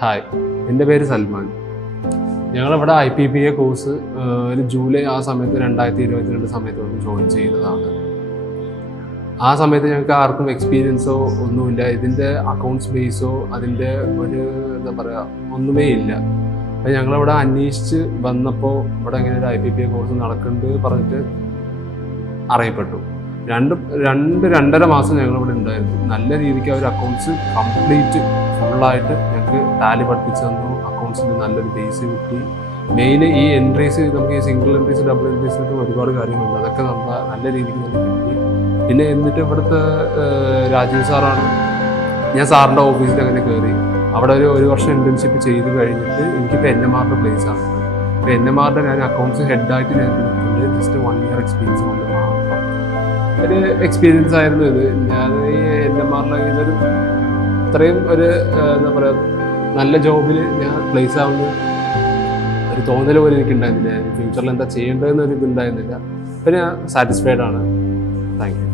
Hi, എൻ്റെ പേര് സൽമാൻ. ഞങ്ങളിവിടെ IPPA കോഴ്സ് ഒരു ജൂലൈ ആ സമയത്ത് 2022 സമയത്ത് വന്ന് ജോയിൻ ചെയ്തതാണ്. ആ സമയത്ത് ഞങ്ങൾക്ക് ആർക്കും എക്സ്പീരിയൻസോ ഒന്നുമില്ല. ഇതിൻ്റെ അക്കൗണ്ട്സ് ബേസോ അതിൻ്റെ ഒരു എന്താ പറയുക ഒന്നുമേ ഇല്ല. അപ്പം ഞങ്ങളിവിടെ അന്വേഷിച്ച് വന്നപ്പോൾ ഇവിടെ ഇങ്ങനെ ഒരു IPPA കോഴ്സ് നടക്കുന്നുണ്ട് പറഞ്ഞിട്ട് അറിയപ്പെട്ടു. 2-2.5 മാസം ഞങ്ങളിവിടെ ഉണ്ടായിരുന്നു. നല്ല രീതിക്ക് അവർ അക്കൗണ്ട്സ് കംപ്ലീറ്റ് ഫുള്ളായിട്ട് ഞങ്ങൾക്ക് ടാലി പഠിപ്പിച്ചു തന്നു. അക്കൗണ്ട്സിന് നല്ലൊരു ബേസ് കിട്ടി. മെയിൻ ഈ എൻട്രീസ്, നമുക്ക് ഈ സിംഗിൾ എൻട്രീസ് ഡബിൾ എൻട്രീസിനൊക്കെ ഒരുപാട് കാര്യങ്ങളുണ്ട്. അതൊക്കെ നല്ല രീതിക്ക് തന്നെ കിട്ടി. പിന്നെ എന്നിട്ട് ഇവിടുത്തെ രാജീവ് സാറാണ്, ഞാൻ സാറിൻ്റെ ഓഫീസിൽ അങ്ങനെ കയറി. അവിടെ ഒരു വർഷം ഇൻറ്റേൺഷിപ്പ് ചെയ്ത് കഴിഞ്ഞിട്ട് എനിക്കിപ്പോൾ NMRയുടെ പ്ലേസാണ്. ഇപ്പോൾ NMRയുടെ ഞാൻ അക്കൗണ്ട്സ് ഹെഡായിട്ട് ഞാൻ നിൽക്കുന്നത് ജസ്റ്റ് 1 ഇയർ എക്സ്പീരിയൻസ് കൊണ്ട് മാത്രം. ഒരു എക്സ്പീരിയൻസ് ആയിരുന്നു ഇത്. ഞാൻ ഈ NMRയുടെ ഇതൊരു ഇത്രയും ഒരു എന്താ പറയുക നല്ല ജോബിൽ ഞാൻ പ്ലേസ് ആവുന്ന ഒരു തോന്നൽ പോലും എനിക്കുണ്ടായിരുന്നില്ല. ഫ്യൂച്ചറിൽ എന്താ ചെയ്യേണ്ടതെന്നൊരു ഇതുണ്ടായിരുന്നില്ല. അപ്പം ഞാൻ സാറ്റിസ്ഫൈഡ് ആണ്. Thank you.